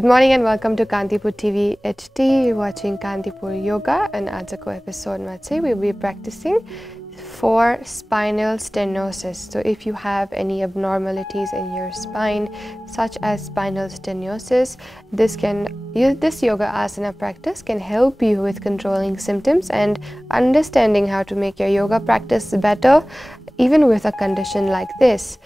Good morning and welcome to Kantipur TV HD. You're watching Kantipur Yoga and आजको episode मा चाहिँ we will be practicing for spinal stenosis. So if you have any abnormalities in your spine such as spinal stenosis, this yoga asana practice can help you with controlling symptoms and understanding how to make your yoga practice better even with a condition like this.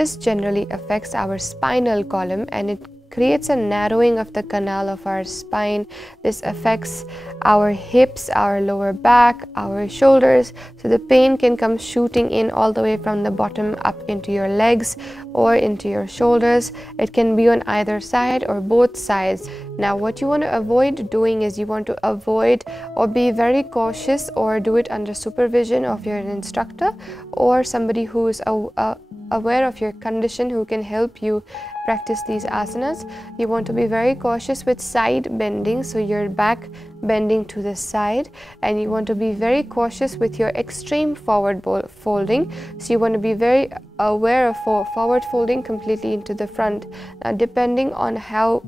this generally affects our spinal column, and it creates a narrowing of the canal of our spine. This affects our hips, our lower back, our shoulders. So the pain can come shooting in all the way from the bottom up into your legs or into your shoulders. It can be on either side or both sides. Now what you want to avoid doing is you want to avoid or be very cautious or do it under supervision of your instructor or somebody who is aware of your condition, who can help you practice these asanas. You want to be very cautious with side bending, so your back bending to the side, and you want to be very cautious with your extreme forward folding. So you want to be very aware of forward folding completely into the front. Now depending on how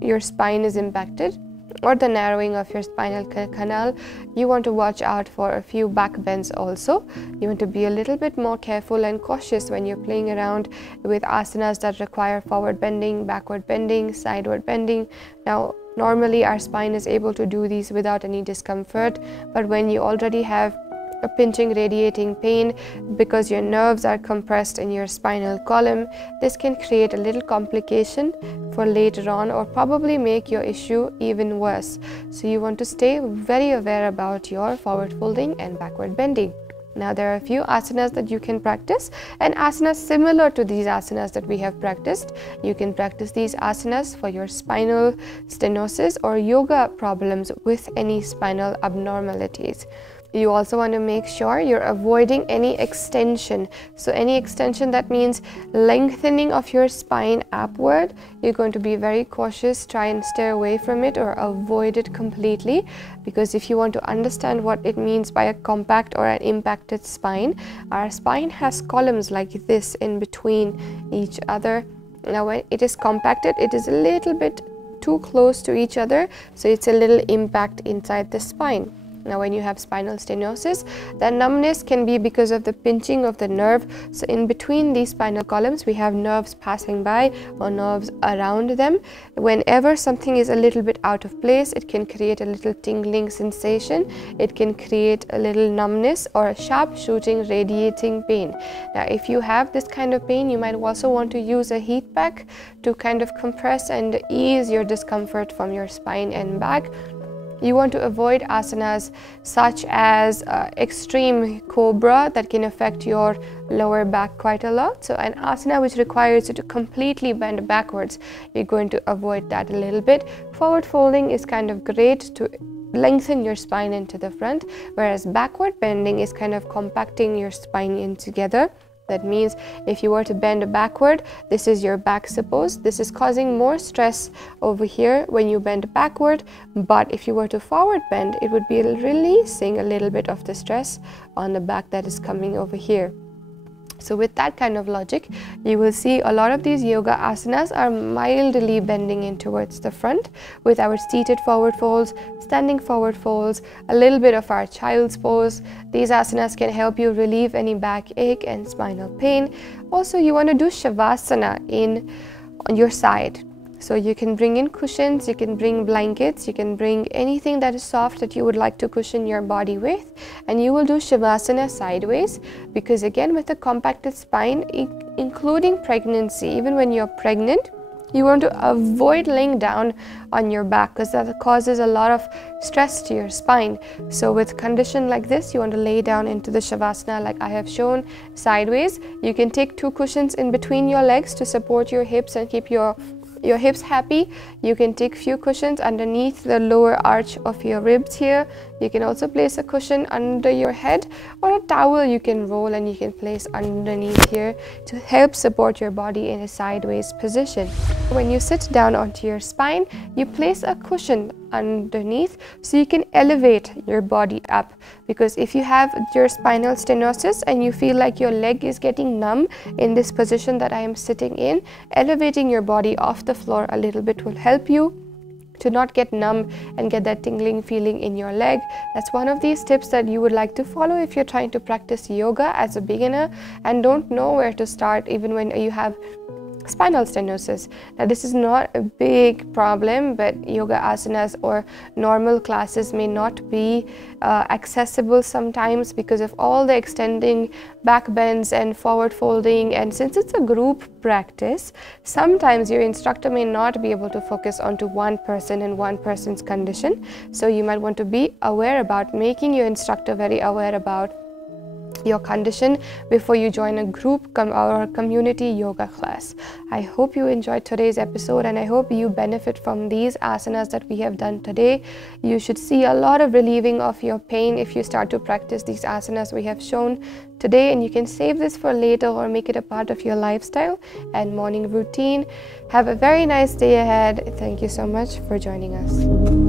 your spine is impacted or the narrowing of your spinal canal, you want to watch out for a few back bends also. You want to be a little bit more careful and cautious when you're playing around with asanas that require forward bending, backward bending, sideward bending. Now normally our spine is able to do these without any discomfort, but when you already have a pinching, radiating pain because your nerves are compressed in your spinal column, this can create a little complication for later on or probably make your issue even worse. So you want to stay very aware about your forward folding and backward bending. Now there are a few asanas that you can practice, and asanas similar to these asanas that we have practiced. You can practice these asanas for your spinal stenosis or yoga problems with any spinal abnormalities. You also want to make sure you're avoiding any extension. So any extension, that means lengthening of your spine upward. You're going to be very cautious, try and stay away from it or avoid it completely, because if you want to understand what it means by a compact or an impacted spine, our spine has columns like this in between each other. Now when it is compacted, it is a little bit too close to each other, so it's a little impact inside the spine. Now when you have spinal stenosis, the numbness can be because of the pinching of the nerve. So in between these spinal columns, we have nerves passing by or nerves around them. Whenever something is a little bit out of place, it can create a little tingling sensation. It can create a little numbness or a sharp shooting, radiating pain. Now if you have this kind of pain, you might also want to use a heat pack to kind of compress and ease your discomfort from your spine and back. You want to avoid asanas such as extreme cobra that can affect your lower back quite a lot. So an asana which requires you to completely bend backwards, you're going to avoid that a little bit. Forward folding is kind of great to lengthen your spine into the front, whereas backward bending is kind of compacting your spine in together. That means if you were to bend backward, this is your back, suppose. This is causing more stress over here when you bend backward, but if you were to forward bend, it would be releasing a little bit of the stress on the back that is coming over here. So with that kind of logic, you will see a lot of these yoga asanas are mildly bending in towards the front with our seated forward folds, standing forward folds, a little bit of our child's pose. These asanas can help you relieve any backache and spinal pain. Also, you want to do shavasana on your side. So you can bring in cushions, you can bring blankets, you can bring anything that is soft that you would like to cushion your body with, and you will do shavasana sideways, because again with a compacted spine, including pregnancy, even when you're pregnant, you want to avoid laying down on your back because that causes a lot of stress to your spine. So with a condition like this, you want to lay down into the shavasana like I have shown, sideways. You can take 2 cushions in between your legs to support your hips and keep your hips happy. You can take few cushions underneath the lower arch of your ribs here. You can also place a cushion under your head, or a towel you can roll and you can place underneath here to help support your body in a sideways position. When you sit down onto your spine, you place a cushion underneath so you can elevate your body up, because if you have your spinal stenosis and you feel like your leg is getting numb in this position that I am sitting in, elevating your body off the floor a little bit will help you to not get numb and get that tingling feeling in your leg. That's one of these tips that you would like to follow if you're trying to practice yoga as a beginner and don't know where to start, even when you have spinal stenosis. Now, this is not a big problem, but yoga asanas or normal classes may not be accessible sometimes because of all the extending back bends and forward folding. And since it's a group practice, sometimes your instructor may not be able to focus onto one person and one person's condition. So you might want to be aware about making your instructor very aware about your condition before you join a group or community yoga class. I hope you enjoyed today's episode, and I hope you benefit from these asanas that we have done today. You should see a lot of relieving of your pain if you start to practice these asanas we have shown today, and you can save this for later or make it a part of your lifestyle and morning routine. Have a very nice day ahead. Thank you so much for joining us.